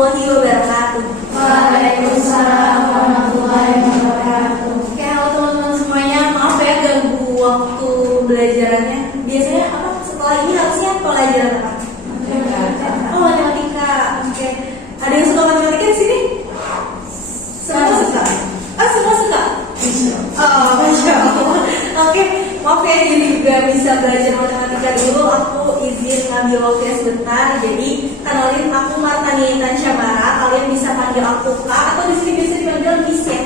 warahmatullahi wabarakatuh. Waalaikumsalam warahmatullahi wabarakatuh. Oke, halo teman-teman semuanya. Maaf ya ganggu waktu belajarannya. Biasanya apa? Setelah ini harusnya pelajaran apa? Oh, matematika. Oke. Ada yang suka matematika di sini? Semua suka. Ah, semua suka. Oh, masya Allah. Oke, maaf ya, jadi gak bisa belajar matematika dulu. Aku izin ngambil waktunya sebentar. Jadi kenalin, aku Martani Intan Syabara. Kalian bisa panggil aku Kak, atau di sini bisa dipanggil Miss ya.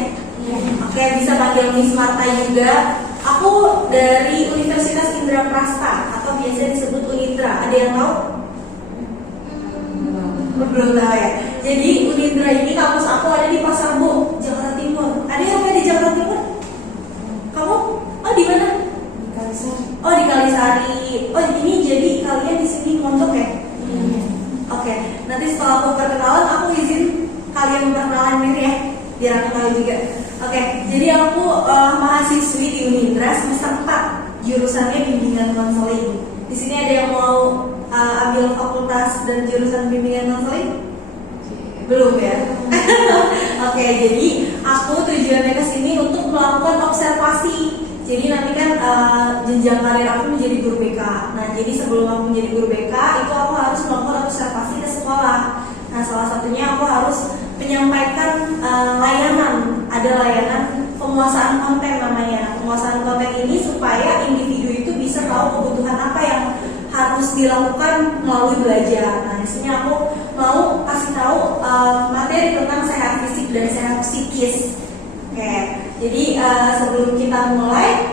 Oke, bisa panggil Miss Marta juga. Aku dari Universitas Indraprasta atau biasa disebut Unindra. Ada yang tahu? Belum tahu ya. Jadi Unindra ini kampus aku ada di Pasar Bo, Jakarta Timur. Ada yang di Jakarta Timur? Kamu? Oh, di mana? Di Kalisari. Oh, di Kalisari. Oh, ini jadi kalian di sini mondok ya? Oke, nanti setelah aku perkenalan, aku izin kalian memperkenalan diri ya, biar aku tahu juga. Oke, jadi aku mahasiswi di Unindra semester 4, jurusannya bimbingan konseling. Di sini ada yang mau ambil fakultas dan jurusan bimbingan konseling? Belum ya? Oke, jadi aku tujuannya ke sini untuk melakukan observasi. Jadi nanti kan jenjang karir aku menjadi guru BK. Nah, jadi sebelum aku menjadi guru BK, itu aku harus melakukan observasi ke sekolah. Nah, salah satunya aku harus menyampaikan layanan. Ada layanan penguasaan konten namanya. Penguasaan konten ini supaya individu itu bisa tahu kebutuhan apa yang harus dilakukan melalui belajar. Nah, di sini aku mau kasih tahu materi tentang sehat fisik dan sehat psikis. Oke, jadi sebelum kita mulai,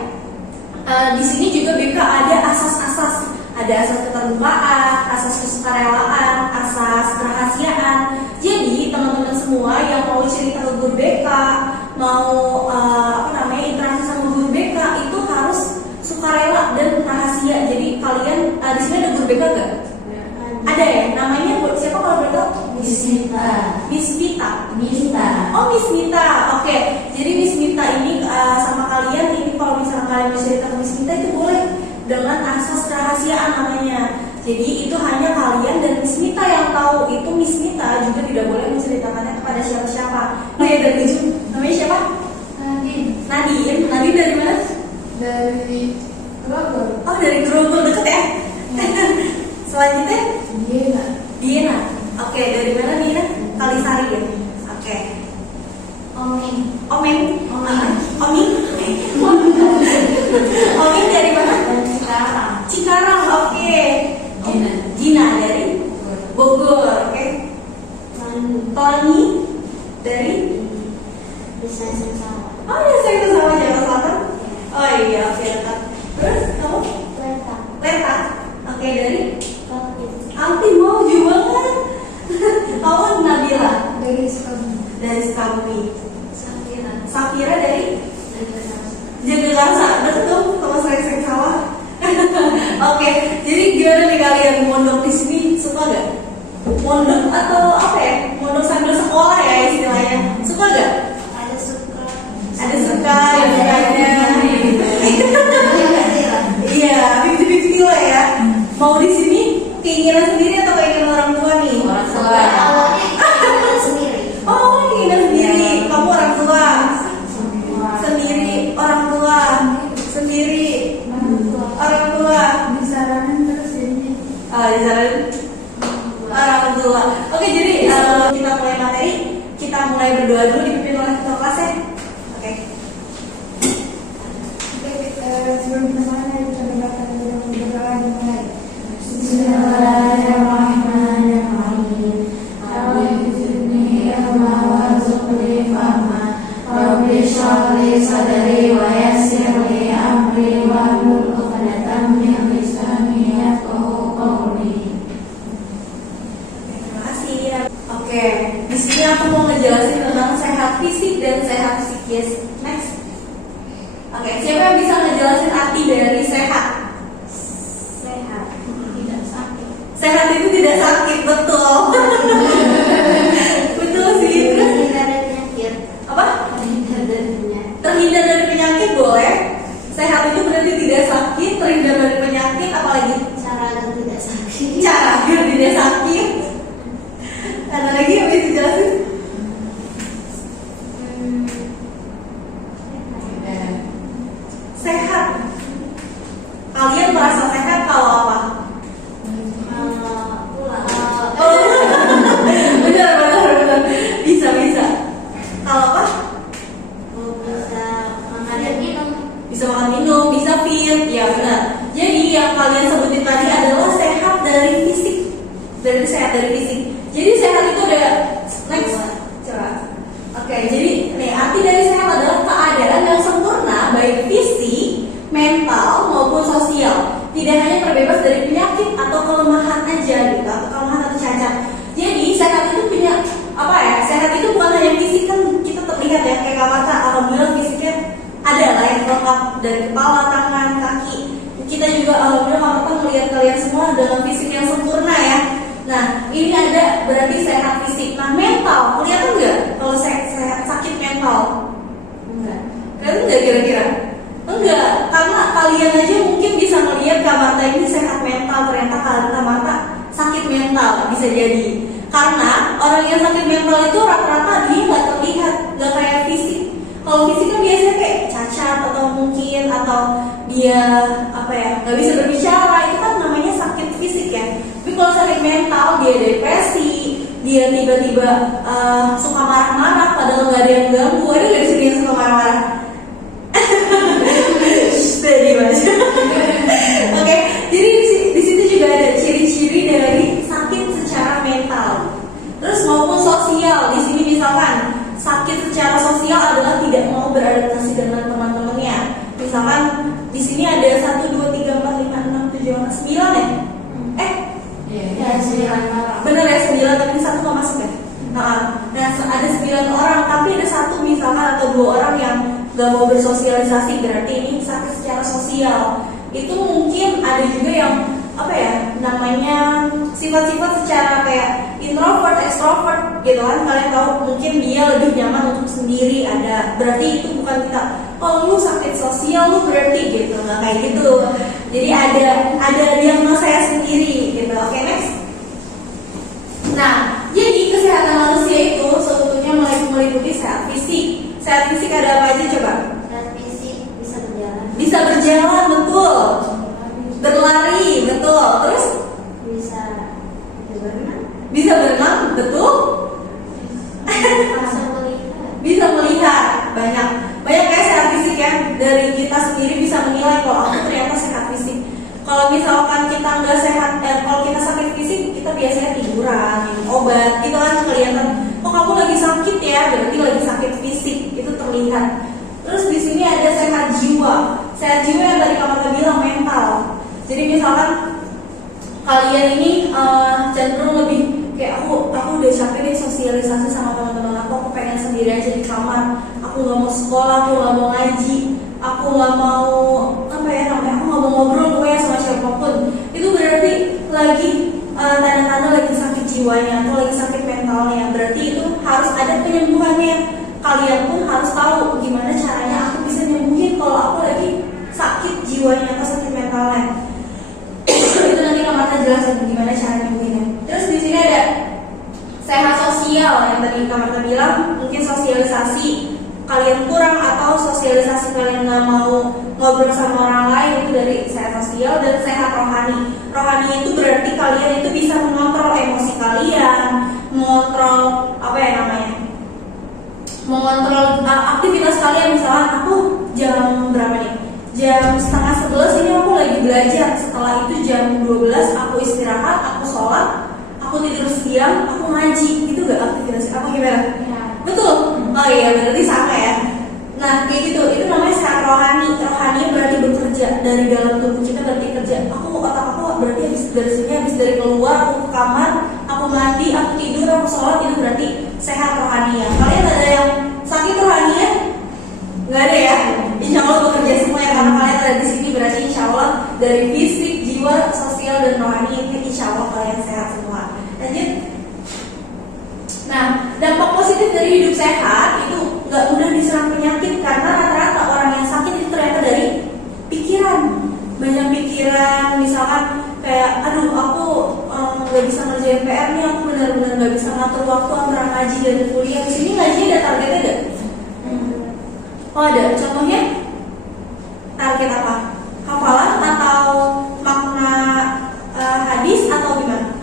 di sini juga BK ada asas-asas, ada asas keterbukaan, asas kesukarelaan, asas kerahasiaan. Jadi teman-teman semua yang mau cerita ke guru BK, mau interaksi sama guru BK itu harus sukarela dan rahasia. Jadi kalian di sini ada guru BK nggak? Ada ya. Namanya siapa kalau boleh tahu? Miss Mita. Miss Mita. Mita. Oh, Miss Mita. Oke. Jadi Miss Mita ini sama kalian ini kalau misalnya kalian mau cerita ke Miss Mita itu boleh dengan asas kerahasiaan namanya. Jadi itu hanya kalian dan Miss Mita yang tahu. Itu Miss Mita juga tidak boleh menceritakannya kepada siapa-siapa. Oh ya, dari ujung. Namanya siapa? Nadine. Nadine dari mana? Dari Grogol. Oh, dari Grogol, deket ya? Selanjutnya? Diena. Oke, dari mana Diena? Kalisari ya? Oke. Omeng. Omeng dari mana? Cikarang. Oke. Gina dari Bogor. Oke. Tony dari Oh ya, saya itu sama Jakarta Selatan. Oh iya, oke, dekat. Terus kamu? Leta. Oke, dari Alti, mau juga kan? Kamu Nabila dari Skambi. Safira dari Jakarta. Betul, sama sering-sering salah. Oke, jadi gimana nih kalian mondok di sini, suka gak? Mondok atau apa ya? Mondok sambil sekolah ya istilahnya. Suka gak? Ada suka, ya. Iya, 50-50 lah ya. Mau di sini keinginan sendiri atau keinginan orang tua nih? Orang tua. Oh, keinginan sendiri. Kamu orang tua sendiri, orang tua sendiri, orang tua. Disaranin terus jadinya. Disaranin orang tua. Oke, jadi kita mulai materi. Kita mulai berdoa dulu dipimpin oleh ketua kelas ya. Oke. Sebelum kita mulai, kita berdoa dimulai. Bismillahirrahmanirrahim. Rabbi shrah li sadri wa yassir li amri wahlul 'uqdatam min lisani yafqahu qawli. Terima kasih. Oke, di sini aku mau ngejelasin tentang sehat fisik dan sehat psikis. Next. Oke, siapa yang bisa ngejelasin arti dari sehat? Sehat, tidak sakit. Sehat itu tidak sakit, betul. Betul sih. Terus Terhindar dari penyakit. apa? Terhindar dari penyakit. Terhindar dari penyakit boleh. Sehat itu berarti tidak sakit, terhindar dari penyakit, apalagi Cara agar tidak sakit. cara agar tidak sakit. Ada lagi yang bisa tidak hanya terbebas dari penyakit atau kelemahan aja gitu, atau kelemahan atau cacat. Jadi sehat itu punya apa ya? Sehat itu bukan hanya fisik, kan kita terlihat ya kayak mata, alhamdulillah fisiknya ada lah yang lengkap dari kepala, tangan, kaki. Kita juga alhamdulillah kita melihat kalian semua dengan fisik yang sempurna ya. Nah ini ada berarti sehat fisik. Nah mental, kelihatan nggak kalau sehat sakit mental? Enggak. Kelihatan nggak kira-kira? Enggak, karena kalian aja mungkin bisa melihat Kamata ini sehat mental, ternyata Kamata sakit mental bisa jadi. Karena orang yang sakit mental itu rata-rata dia nggak terlihat, nggak kayak fisik. Kalau fisik kan biasanya kayak cacat atau mungkin atau dia apa ya nggak bisa berbicara, itu kan namanya sakit fisik ya. Tapi kalau sakit mental dia depresi, dia tiba-tiba suka marah-marah padahal nggak ada yang ganggu. Ada nggak di sini yang suka marah-marah? Steady mas. Oke, jadi di situ juga ada ciri-ciri dari sakit secara mental. Terus maupun sosial. Di sini misalkan sakit secara sosial adalah tidak mau beradaptasi dengan teman-temannya. Misalkan di sini ada 1, 2, 3, 4, 5, 6, 7, 9 ya? Iya, 9 orang. Bener ya 9, tapi 1 nggak masuk ya? Nah ada 9 orang, tapi ada 1 misalkan atau 2 orang yang gak mau bersosialisasi, berarti ini sakit secara sosial. Itu mungkin ada juga yang apa ya namanya sifat-sifat secara kayak introvert, extrovert gitu kan. Kalian tahu mungkin dia lebih nyaman untuk sendiri, ada berarti itu bukan kita oh lu sakit sosial lu berarti gitu, nggak kayak gitu. Jadi ada diagnosa saya sendiri gitu. Oke, next. Nah jadi kesehatan manusia itu sebetulnya meliputi sehat fisik. Sehat fisik ada apa aja coba? Sehat fisik bisa berjalan. Bisa berjalan, betul. Berlari, betul. Terus? Bisa berenang. Bisa berenang, betul. Bisa melihat. Bisa melihat, banyak kayak sehat fisik ya. Dari kita sendiri bisa menilai kalau aku ternyata sehat fisik. Kalau misalkan kita nggak sehat, kalau kita sakit fisik, kita biasanya tiduran, minum obat, gitu kan kelihatan. Oh kamu lagi sakit ya, berarti lagi sakit fisik, itu terlihat. Terus di sini ada sehat jiwa. Sehat jiwa yang tadi kamu bilang mental. Jadi misalkan kalian ini cenderung lebih kayak aku udah capek deh sosialisasi sama teman-teman aku pengen sendiri aja di kamar. Aku nggak mau sekolah, aku nggak mau ngaji, aku nggak mau apa ya namanya, aku nggak mau ngobrol pokoknya sama siapapun. Itu berarti lagi tanda-tanda lagi sakit jiwanya atau lagi sakit mentalnya. Berarti itu harus ada penyembuhannya. Kalian pun harus tahu gimana caranya aku bisa nyembuhin kalau aku lagi sakit jiwanya atau sakit mentalnya. Itu nanti Kamata jelasin gimana cara nyembuhinnya. Terus di sini ada sehat sosial yang tadi Kamata bilang, mungkin sosialisasi kalian kurang atau sosialisasi kalian nggak mau ngobrol sama orang lain, itu dari sehat sosial. Dan sehat rohani. Rohani itu berarti kalian itu bisa mengontrol emosi kalian, mengontrol apa ya namanya, mengontrol aktivitas kalian. Misalkan aku jam berapa nih? Jam 10:30 ini aku lagi belajar. Setelah itu jam 12 aku istirahat, aku sholat, aku tidur siang, aku ngaji. Itu gak aktivitas apa gimana? Ya. Betul. Oh iya berarti sama ya. Nah kayak gitu, itu namanya sehat rohani. Rohani berarti bekerja dari dalam tubuh kita, berarti kerja. Otak aku berarti habis dari sini, habis dari keluar, aku ke kamar, aku mandi, aku tidur, aku sholat, itu berarti sehat rohani ya. Kalian ada yang sakit rohani ya? Nggak ada ya? Insya Allah bekerja semua ya, karena kalian ada di sini berarti insya Allah dari fisik, jiwa, sosial dan rohani itu insya Allah kalian sehat semua. Lanjut. Nah, dampak positif dari hidup sehat itu nggak mudah diserang penyakit karena rata-rata orang yang sakit itu ternyata dari pikiran. Banyak pikiran, misalkan kayak aduh aku nggak bisa ngerjain PR nih, aku benar-benar nggak bisa ngatur waktu antara ngaji dan kuliah. Di sini ngaji ada targetnya nggak? Oh ada, contohnya target apa? Hafalan atau makna hadis atau gimana?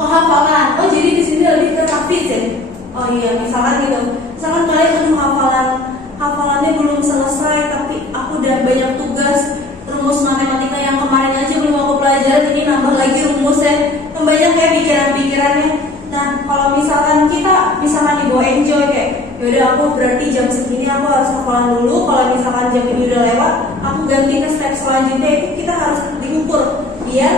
Oh hafalan. Oh jadi di sini lebih ke tahfiz ya? Oh iya, misalkan gitu. Misalkan kalian hafalannya belum selesai, tapi aku udah banyak tugas, rumus matematika yang kemarin aja belum aku pelajarin, ini nambah lagi rumusnya. Banyak kayak pikiran-pikirannya. Nah kalau misalkan kita misalkan dibawa enjoy kayak yaudah aku berarti jam segini aku harus hafalan dulu. Kalau misalkan jam ini udah lewat, aku ganti ke step selanjutnya. Itu kita harus diukur biar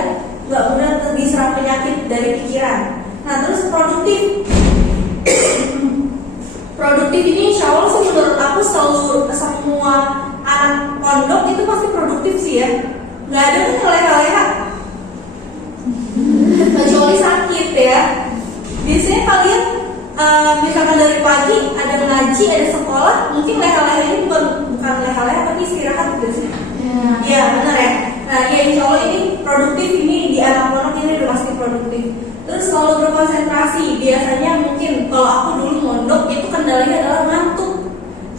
nggak mudah diserang penyakit dari pikiran. Nah terus produktif. Produktif ini insya Allah sih menurut aku semua anak pondok itu pasti produktif sih ya. Nggak ada tuh leha-leha kecuali sakit ya. Biasanya kalian misalkan dari pagi ada ngaji, ada sekolah, mungkin leha-leha ini bukan leha-leha tapi istirahat biasanya. Iya benar ya. Nah ya insya Allah ini produktif, ini di anak pondok ini udah pasti produktif. Terus selalu berkonsentrasi. Biasanya mungkin kalau aku dulu mondok itu kendalanya adalah ngantuk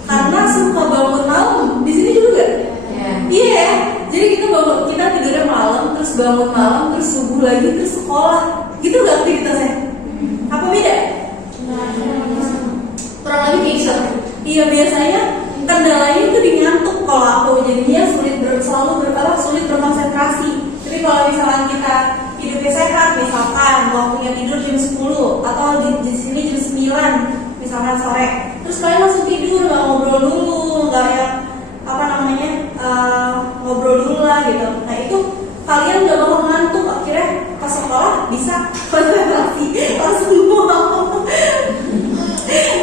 karena suka bangun malam. Di sini juga iya ya. Jadi kita tidurnya malam, terus bangun malam, terus subuh lagi, terus sekolah. Gitu gak aktivitasnya? Apa beda? Kurang lebih kayak gitu. Iya biasanya kendalanya itu di ngantuk kalau aku, jadinya sulit berkonsentrasi. Tapi kalau misalkan kita hidupnya sehat, misalkan waktunya tidur jam 10 atau di sini jam 9 misalkan sore, terus kalian langsung tidur, nggak ngobrol dulu, nggak yang ngobrol dulu lah gitu. Nah itu kalian nggak bakal ngantuk, akhirnya pas sekolah bisa konsentrasi langsung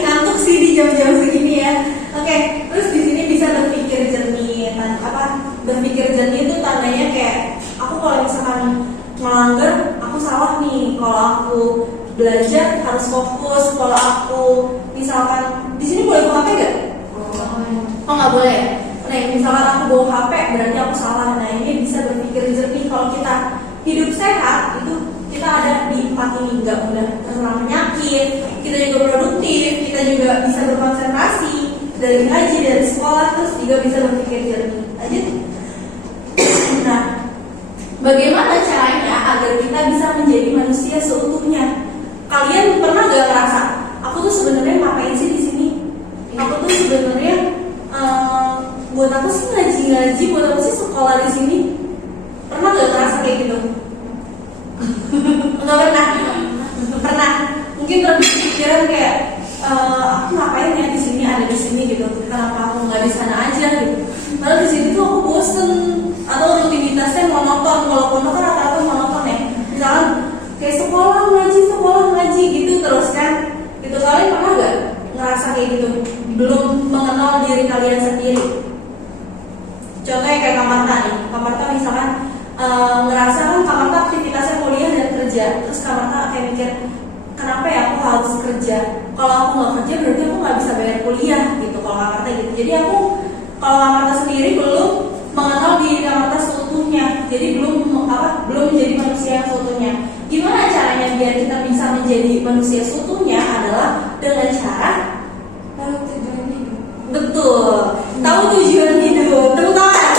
ngantuk sih di jam-jam segini ya. Oke, terus di sini bisa berpikir jernih. Berpikir jernih itu tandanya kayak aku kalau misalkan melanggar, aku salah nih. Kalau aku belajar harus fokus. Kalau aku misalkan di sini boleh bawa HP nggak? Oh nggak boleh. Nah misalkan aku bawa HP berarti aku salah. Nah ini bisa berpikir jernih. Kalau kita hidup sehat itu kita ada di 4 ini, nggak mudah terserang penyakit. Kita juga produktif, kita juga bisa berkonsentrasi dari ngaji, dari sekolah, terus juga bisa berpikir jernih. Lanjut. Nah, bagaimana caranya agar kita bisa menjadi manusia seutuhnya? Kalian pernah gak ngerasa aku tuh sebenarnya ngapain sih di sini? Aku tuh sebenarnya buat apa sih ngaji? Buat apa sih sekolah di sini? Pernah gak ngerasa kayak gitu? Enggak pernah. Pernah. Mungkin terpikiran kayak aku ngapain ya di sini, ada di sini gitu. Kenapa aku nggak di sana aja gitu? Padahal di sini tuh aku bosen atau rutinitasnya monoton. Kalau pondok kan rata-rata monoton ya. Misalkan kayak sekolah ngaji gitu terus kan. Gitu. Kalian pernah gak ngerasa kayak gitu? Belum mengenal diri kalian sendiri. Contohnya kayak Kak Marta nih. Kak Marta misalkan ngerasa kan Kak Marta aktivitasnya kuliah dan kerja. Terus Kak Marta kayak mikir, kenapa ya aku harus kerja? Kalau aku nggak kerja berarti aku nggak bisa bayar kuliah gitu. Kalau Kak Marta gitu. Jadi aku kalau Kak Marta sendiri belum mengenal diri Kak Marta seutuhnya. Jadi belum menjadi manusia yang seutuhnya. Gimana caranya biar kita bisa menjadi manusia seutuhnya adalah dengan cara tahu tujuan hidup. Betul. Tahu tujuan hidup. Tepuk tangan.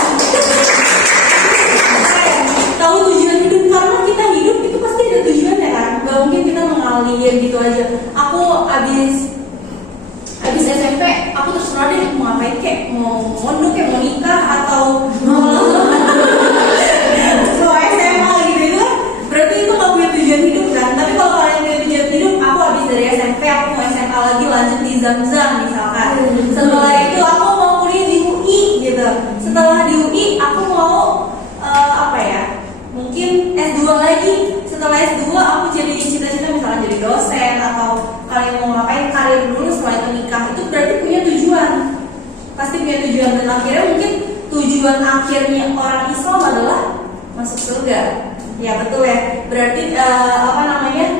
Tahu tujuan hidup, karena kita hidup itu pasti ada tujuannya kan. Gak mungkin kita mengalir gitu aja. Aku abis SMP, aku terserah deh mau ngapain, kayak mau mondok, kayak mau nikah atau mau SMA gitu kan. Berarti itu gak punya tujuan hidup kan. Tapi kalau kalian punya tujuan hidup, aku abis dari SMP, aku mau SMA lagi, lanjut di Zamzam misalkan. Setelah itu aku mau kuliah di UI gitu. Setelah di UI aku mau mungkin S2 lagi. Setelah S2 aku jadi cita-cita misalnya jadi dosen, atau kalian mau ngapain karir dulu setelah itu nikah. Itu berarti punya tujuan, pasti punya tujuan. Dan akhirnya mungkin tujuan akhirnya orang Islam adalah masuk surga. Ya betul ya. Berarti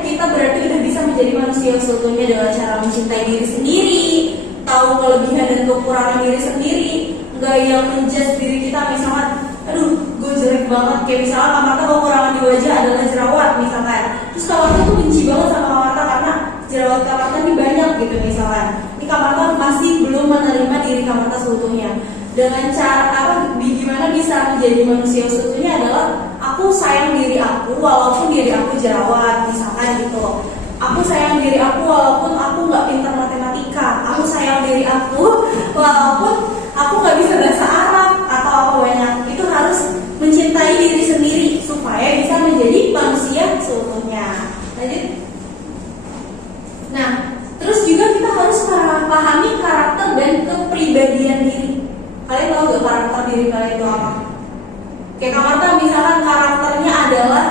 kita berarti udah bisa menjadi manusia seutuhnya dengan cara mencintai diri sendiri, tahu kelebihan dan kekurangan diri sendiri, nggak yang menjudge diri kita misalkan, aduh gue jelek banget. Kayak misalnya Kak Marta kekurangan di wajah adalah jerawat misalkan. Terus Kak Marta tuh benci banget sama Kak Marta karena jerawat Kak Marta ini banyak gitu misalkan. Ini Kak Marta masih belum menerima diri Kak Marta seutuhnya. Dengan cara gimana bisa menjadi manusia seutuhnya adalah aku sayang diri aku walaupun diri aku jerawat misalkan gitu. Aku sayang diri aku walaupun aku nggak pintar matematika. Aku sayang diri aku walaupun aku nggak bisa bahasa Arab atau apa banyak. Itu harus mencintai diri sendiri supaya bisa menjadi manusia seutuhnya. Lanjut. Nah, terus juga kita harus memahami karakter dan kepribadian diri. Kalian tahu gak karakter diri kalian itu apa? Kayak Kak Marta misalkan karakternya adalah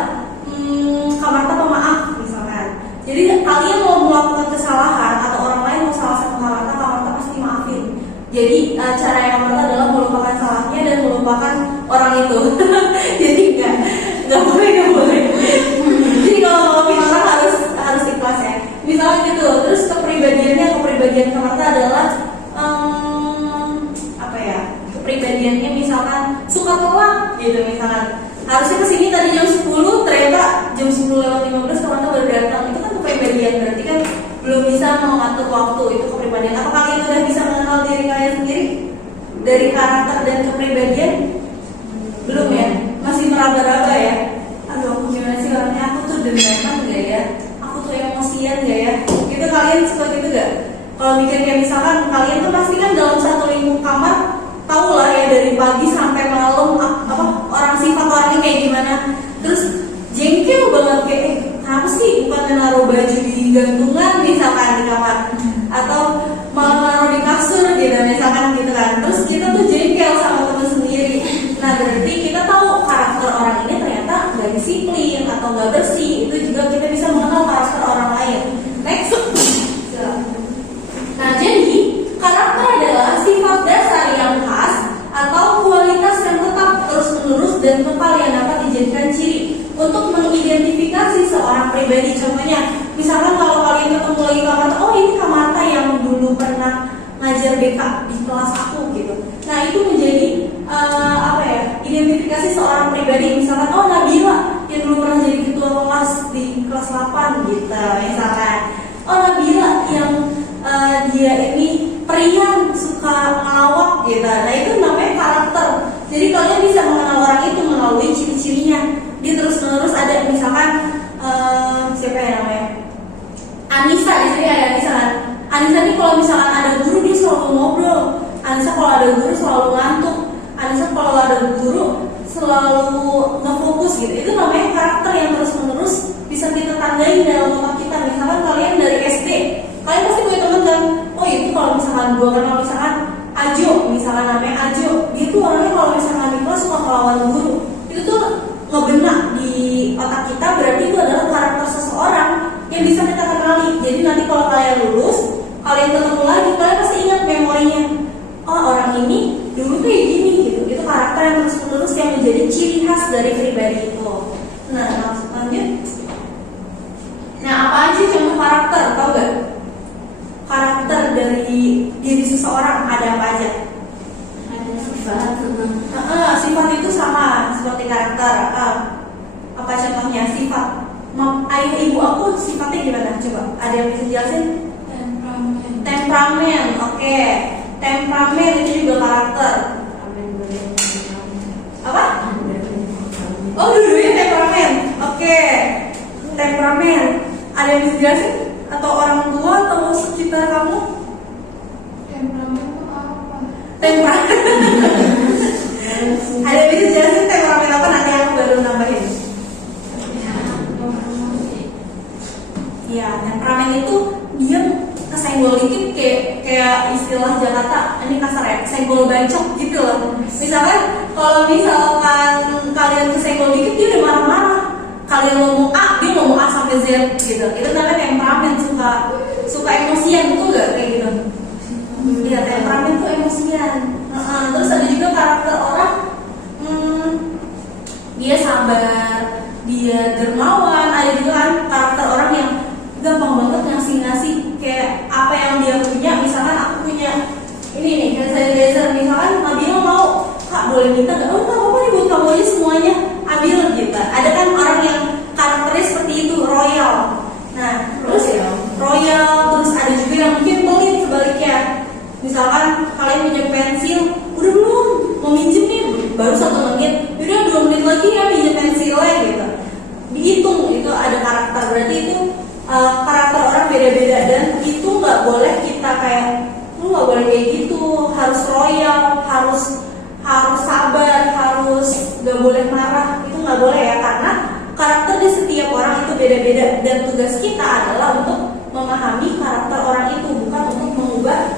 Kak Marta pemaaf misalkan. Jadi kalian mau melakukan kesalahan atau orang lain mau salah sama Kak Marta pasti maafin. Jadi cara yang Kak Marta adalah melupakan salahnya dan melupakan orang itu. Jadi nggak boleh. Jadi kalau maafin orang harus ikhlas ya. Misalnya gitu. Terus kepribadian Kak Marta adalah kepribadiannya misalkan suka telat gitu misalkan. Harusnya kesini tadi jam 10, ternyata jam 10:15 Kak Marta baru datang. Itu kan kepribadian, berarti kan belum bisa mengatur waktu. Itu kepribadian. Apa kalian sudah bisa mengenal diri kalian sendiri dari karakter dan kepribadian? Belum ya? Masih meraba-raba ya? Aduh, aku gimana sih orangnya? Aku tuh dendaman gak ya? Aku tuh emosian gak ya? Gitu kalian suka gitu gak? Kalau mikir kayak misalkan kalian tuh pasti kan dalam satu lingkup kamar tahu lah ya dari pagi sampai malam apa orang sifat orangnya kayak gimana. Terus jengkel banget kayak kenapa sih bukan naruh baju di gantungan misalkan di kamar atau malah naruh di kasur gitu misalkan gitu kan. Terus kita tuh jengkel sama teman sendiri. Nah berarti kita tahu karakter orang ini ternyata nggak disiplin atau nggak bersih. Itu juga kita bisa mengenal karakter orang lain. Next. Nah jadi karakter adalah sifat dasar yang khas atau kualitas yang tetap terus-menerus dan kekal yang dapat dijadikan ciri untuk mengidentifikasi seorang pribadi. Contohnya, misalkan kalau kalian ketemu lagi Kak Marta, oh ini Kak Marta yang dulu pernah ngajar BK di kelas aku gitu. Nah itu menjadi identifikasi seorang pribadi. Misalkan, oh Nabila yang dulu pernah jadi ketua kelas di kelas 8 gitu. Misalkan, oh Nabila yang dia ini periang suka ngelawak gitu. Nah itu namanya karakter. Jadi kalian bisa mengenal orang itu melalui ciri-cirinya. Dia terus-menerus ada misalkan siapa ya namanya? Anissa, di sini ada Anissa kan. Anissa ini kalau misalkan ada guru dia selalu ngobrol. Anissa kalau ada guru selalu ngantuk. Anissa kalau ada guru selalu ngefokus gitu. Itu namanya karakter yang terus-menerus bisa kita tandai dalam otak kita. Misalkan kalian dari SD, kalian pasti punya teman kan. Oh itu kalau misalkan gue kenal misalkan Ajo, misalkan namanya Ajo, dia tuh orangnya kalau misalkan di kelas suka melawan guru. Itu tuh ngebenak di otak kita, berarti itu adalah karakter seseorang yang bisa kita kenali. Jadi nanti kalau kalian lulus, kalian ketemu lagi, kalian pasti ingat memorinya. Oh orang ini dulu kayak gini gitu. Itu karakter yang terus-menerus yang menjadi ciri khas dari pribadi itu. Nah lanjut. Nah apa aja contoh karakter, tau gak? Karakter dari diri seseorang ada apa aja? Ada sifat. Sifat itu sama seperti karakter. Apa contohnya sifat? Ayah ibu aku sifatnya gimana? Coba ada yang bisa jelasin? Temperamen. Oke. Temperamen itu juga karakter. Apa? Oh dulu-dulunya temperamen. Oke. Temperamen. Ada yang bisa jelasin? Atau orang tua atau sekitar kamu? Temperamen itu apa? Temperamen. Ada yang bisa jelasin temperamen apa? Nanti aku baru nambahin. Ya, temperamen itu dia kesenggol dikit kayak istilah Jakarta, ini kasar ya, senggol bacok gitu loh. Misalkan kalau misalkan kalian kesenggol dikit dia udah marah-marah. Kalian ngomong A, dia ngomong A sampai Z gitu. Itu namanya temperamen, suka emosian, betul gak kayak gitu? Iya, temperamen tuh emosian. Terus ada juga karakter orang, dia sabar, dia dermawan. Ada juga kan karakter orang yang gampang banget ngasih kayak apa yang dia punya. Misalkan aku punya ini nih, hand sanitizer. Misalkan Nabila mau, Kak boleh minta gak? Oh gak apa-apa nih buat kamu aja semuanya, ambil gitu. Ada kan orang yang karakternya seperti itu, royal. Nah terus royal, terus ada juga yang mungkin pelit sebaliknya. Misalkan kalian punya pensil, udah belum? Mau minjem nih? Baru 1 menit, udah 2 menit lagi ya minjem pensilnya gitu. Dihitung, itu ada karakter. Berarti itu karakter orang beda-beda. Dan itu gak boleh kita kayak, lu gak boleh kayak gitu. Harus royal, harus sabar, harus gak boleh marah. Itu gak boleh ya, karena karakter di setiap orang itu beda-beda. Dan tugas kita adalah untuk memahami karakter orang itu, bukan untuk mengubah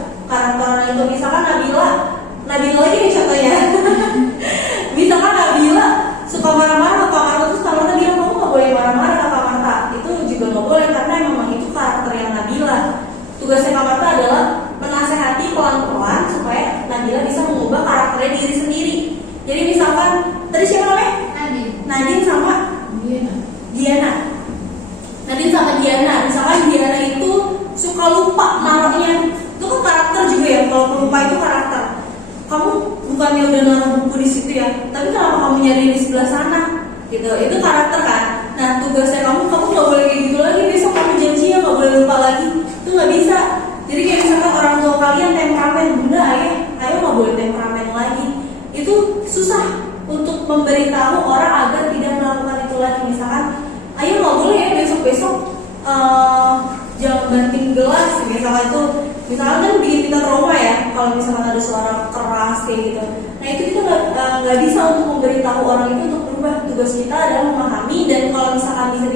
misalkan kan bikin kita trauma ya kalau misalkan ada suara keras kayak gitu. Nah itu kita nggak bisa untuk memberitahu orang itu untuk berubah. Tugas kita adalah memahami, dan kalau misalkan bisa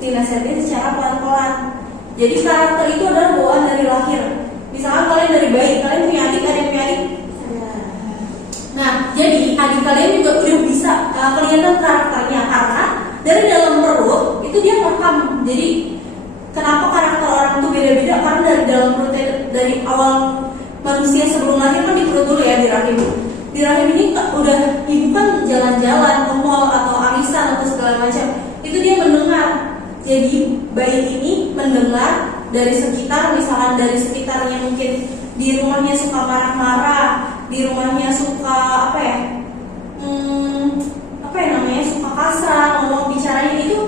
dinasehati secara pelan-pelan. Jadi karakter itu adalah bawaan dari lahir. Misalkan kalian dari bayi, kalian punya adik, ada yang punya adik? Nah, jadi adik kalian juga udah bisa kelihatan karakternya karena dari dalam perut itu dia merekam. Jadi kenapa karakter orang itu beda-beda? Karena dari dalam perut, dari awal manusia sebelum lahir kan di perut dulu ya, di rahim. Di rahim ini udah ibu kan jalan-jalan ke mall atau arisan atau segala macam. Itu dia mendengar. Jadi bayi ini mendengar dari sekitar, misalkan dari sekitarnya mungkin di rumahnya suka marah-marah, di rumahnya suka suka kasar, ngomong bicaranya itu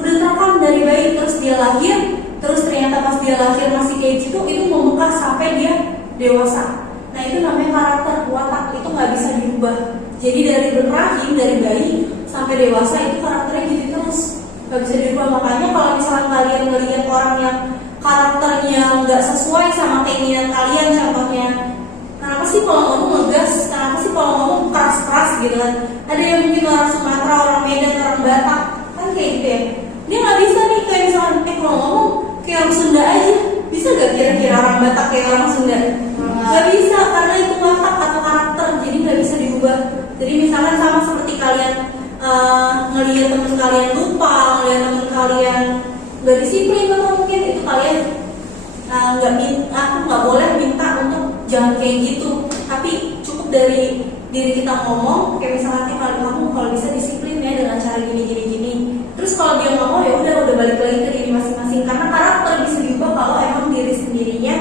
udah terekam dari bayi. Terus dia lahir, terus ternyata pas dia lahir masih kayak gitu, itu membekas sampai dia dewasa. Nah itu namanya karakter watak, itu nggak bisa diubah. Jadi dari rahim, dari bayi sampai dewasa itu karakternya gitu terus, nggak bisa diubah. Makanya kalau misalnya kalian ngelihat orang yang karakternya nggak sesuai sama keinginan kalian, contohnya kenapa sih kalau ngomong ngegas, kenapa sih kalau ngomong keras-keras gitu kan. Ada yang mungkin orang Sumatera, orang Medan, orang Batak kan kayak gitu ya. Dia nggak bisa nih kayak misalnya kalau ngomong kayak orang Sunda aja, bisa gak kira-kira orang Batak kayak orang Sunda? Gak bisa, karena itu watak atau karakter, jadi gak bisa diubah. Jadi misalkan sama seperti kalian ngelihat teman kalian lupa, ngelihat teman kalian gak disiplin, atau mungkin itu kalian aku nggak boleh minta untuk jangan kayak gitu, tapi cukup dari diri kita ngomong kayak misalnya kamu kalau bisa disiplin ya dengan cara gini. Terus kalau dia nggak mau ya udah balik lagi ke diri masing-masing, karena karakter bisa diubah kalau emang diri sendirinya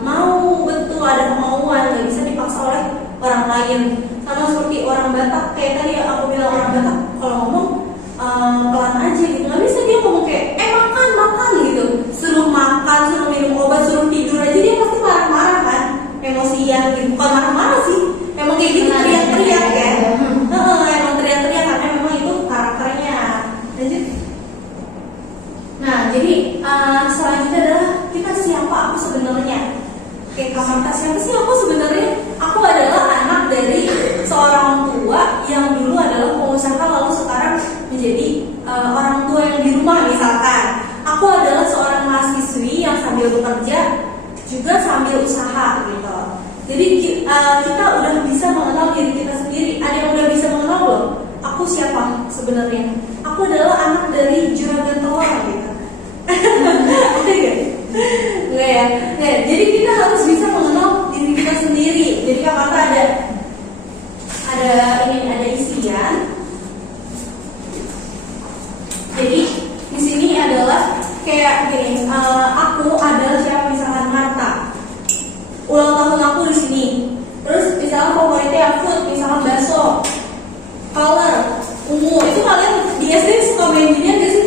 mau, betul ada kemauan, nggak bisa dipaksa oleh orang lain. Sama seperti orang Batak, kayak tadi aku bilang orang Batak kalau ngomong pelan aja gitu, nggak bisa dia ngomong kayak makan gitu, suruh makan, suruh minum obat, suruh tidur aja dia pasti marah-marah kan, emosian gitu. Bukan marah-marah sih, memang kayak gitu teriak-teriak ya. Emang teriak-teriak karena memang itu karakternya. Lanjut. Nah jadi selanjutnya adalah kita siapa aku sebenarnya. Kayak Kamarta, siapa sih aku sebenarnya? Aku adalah anak dari seorang tua yang dulu adalah pengusaha, lalu sekarang menjadi orang tua yang di rumah misalkan. Aku adalah seorang mahasiswi yang sambil bekerja juga sambil usaha gitu. Jadi kita udah bisa mengenal diri kita sendiri. Ada yang udah bisa mengenal belum? Aku siapa sebenarnya? Aku adalah anak dari juragan telur gitu. Ada gak? Nggak ya? Nggak. Jadi kita harus bisa mengenal diri kita sendiri. Jadi apa ada isian. Jadi di sini adalah kayak gini. Aku adalah siapa, misalkan Marta. Ulang tahun aku di sini. Terus misalnya favoritnya food, misalkan bakso. Color, ungu. Itu kalian di SD suka main ginian gak sih?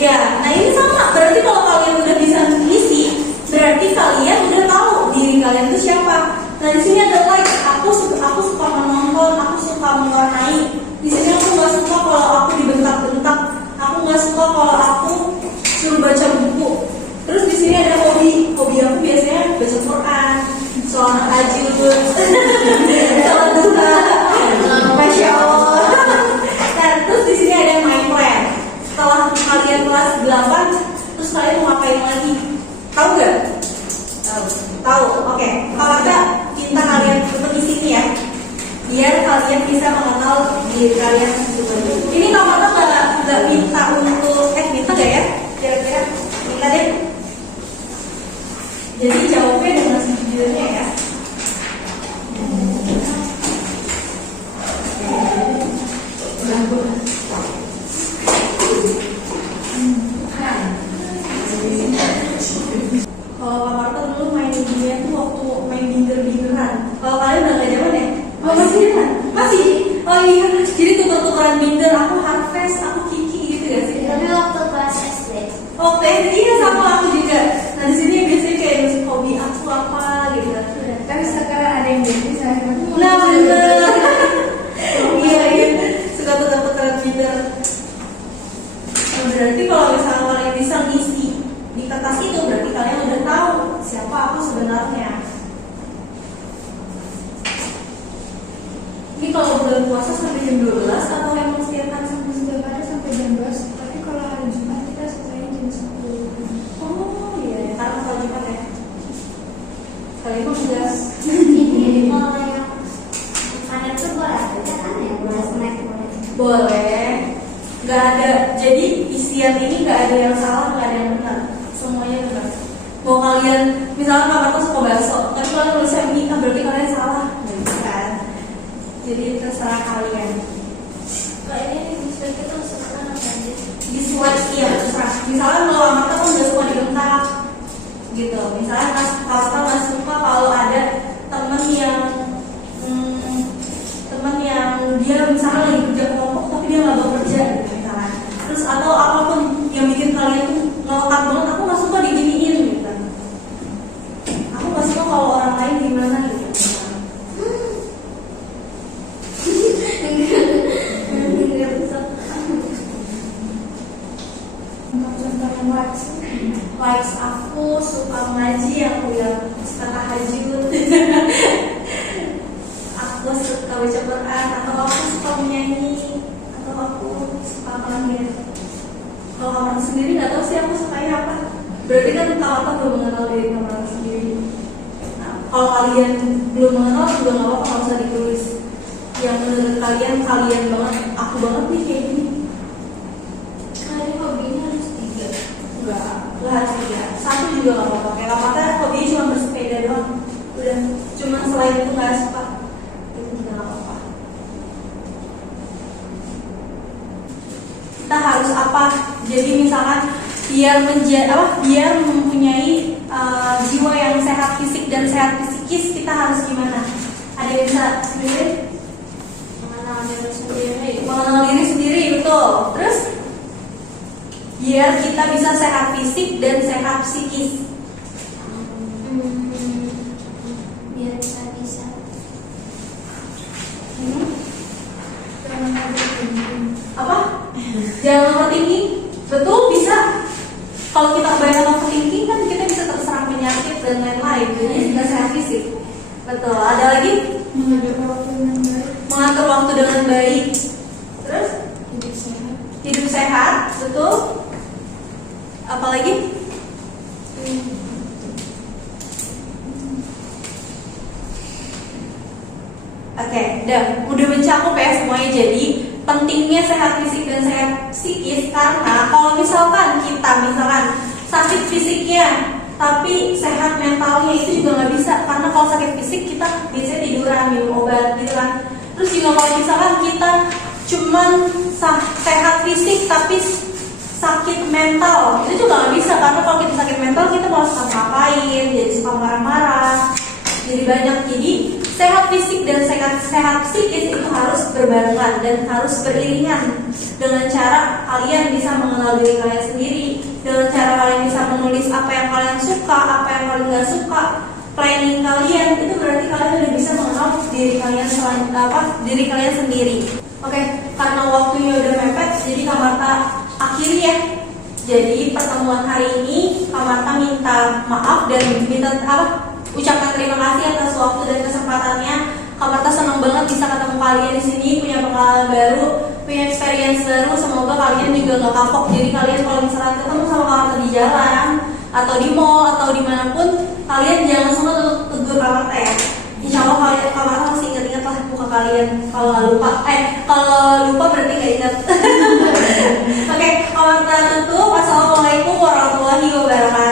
Ya, nah ini sama. Berarti kalau kalian udah bisa ngisi, berarti kalian udah tahu diri kalian itu siapa. Nah di sini ada like. Aku suka menonton, aku suka mewarnai. Di sini aku nggak suka kalau aku dibentak-bentak. Aku nggak suka kalau aku suruh baca buku. Terus di sini ada hobi. Hobi aku biasanya baca Quran, sholat tahajud, sholat duha, masya Allah. Nah, terus di sini ada my plan. Setelah kalian kelas 8, terus kalian mau ngapain lagi? Tahu nggak? Tahu. Oke. Kalau ada, minta kalian tetap di sini ya, biar kalian bisa mengenal diri kalian. Ini namanya nggak minta untuk minta gak ya? Kira-kira minta deh. Jadi jawabnya dengan sejujurnya ya. Kalau Pak Marta dulu main ginian tuh waktu main binder-binderan. Kalau kalian udah gak zaman ya? Oh masih kan? Masih? Oh iya. Jadi tuker-tukeran binder. Aku Harvest, aku Kiki gitu gak sih? Tapi waktu kelas SD. Waktu SD iya sama aku juga. Nah di sini biasanya kayak musik hobi aku apa gitu. Tapi sekarang ada yang jadi saya. Nah bener. Iya. Suka tuker-tukeran binder. Nah, berarti kalau misalnya kalian bisa ngisi di kertas itu, berarti kalian udah tahu siapa aku sebenarnya. Ini kalau bulan puasa sampai jam 12 atau emang setiap hari Setiap hari sampai jam 12, tapi kalau hari Jumat kita selesai jam 10. Oh iya, karena kalau Jumat ya. Sekali itu jelas. Ini kalau yang panet tuh boleh aja kan ya, boleh snack boleh. Boleh. Gak ada. Jadi isian ini gak ada yang salah, gak ada yang benar. Semuanya benar. Mau kalian, misalnya kakak tuh suka bakso, tapi kalau nulisnya begini, berarti kalian salah. Gitu kan? Jadi terserah kalian. Kalau ini bisa kita usahakan apa aja? Di swatch iya terserah. Misalnya kalau Amarta kan udah suka dibentak gitu. Misalnya kalau nggak suka kalau ada temen yang dia misalnya lagi kerja kelompok tapi dia nggak bekerja gitu misalnya. Terus atau apapun yang bikin kalian tuh ngelakar banget, aku nggak suka diginiin gitu. Aku nggak suka kalau orang lain gimana gitu. Contohnya likes. Likes aku suka ngaji, aku yang suka tahajud. Aku suka baca Quran, atau aku suka menyanyi, atau aku suka main. Kalau kamu sendiri nggak tahu sih aku sukanya apa. Berarti kan kamu belum mengenal diri kamu sendiri. Nah, kalau kalian belum mengenal juga nggak apa-apa, nggak usah ditulis. Yang menurut kalian banget, aku banget nih kayak gini. Kalian hobinya harus 3. Enggak harus 3. 1 juga nggak apa-apa. Kayak Amarta hobinya cuma bersepeda doang. Udah, cuma selain itu nggak suka. Itu juga nggak apa-apa. Kita harus apa? Jadi misalkan biar mempunyai jiwa yang sehat fisik dan sehat psikis, kita harus gimana? Ada yang bisa sendiri? Mengenal diri sendiri. Mengenal diri sendiri, betul. Terus biar kita bisa sehat fisik dan sehat psikis. Biar kita bisa Apa? Jangan overthinking. Betul, bisa. Kalau kita kebanyakan overthinking kan kita bisa terserang penyakit dan lain-lain. Jadi kita sehat fisik. Betul. Ada lagi? Mengatur waktu dengan baik. Mengatur waktu dengan baik. Terus Hidup sehat. hidup sehat, betul. Apalagi? Oke, udah mencakup ya semuanya. Jadi pentingnya sehat fisik dan sehat psikis, karena kalau misalkan kita sakit fisiknya tapi sehat mentalnya itu juga nggak bisa, karena kalau sakit fisik kita biasanya tiduran, minum obat gitu kan. Terus juga kalau misalkan kita cuman sehat fisik tapi sakit mental, itu juga nggak bisa, karena kalau kita sakit mental kita malah suka ngapain, jadi suka marah-marah, jadi banyak. Jadi sehat fisik dan sehat psikis itu harus berbarengan dan harus beriringan. Dengan cara kalian bisa mengenal diri kalian sendiri, dengan cara kalian bisa menulis apa yang kalian suka, apa yang kalian nggak suka, planning kalian, itu berarti kalian udah bisa mengenal diri kalian sendiri. Oke, karena waktunya udah mepet, jadi Kak Marta akhiri ya. Jadi pertemuan hari ini Kak Marta minta maaf dan ucapkan terima kasih atas waktu dan kesempatannya. Kak Marta senang banget bisa ketemu kalian di sini, punya pengalaman baru, punya experience baru. Semoga kalian juga nggak kapok. Jadi kalian kalau misalnya ketemu sama Kak Marta di jalan atau di mall atau dimanapun, kalian jangan semua tegur Kak Marta ya. Insya Allah Kak Marta masih ingat-ingat lah muka kalian. Kalau nggak lupa, kalau lupa berarti nggak ingat. Oke, Kak Marta tutup. Assalamualaikum warahmatullahi wabarakatuh.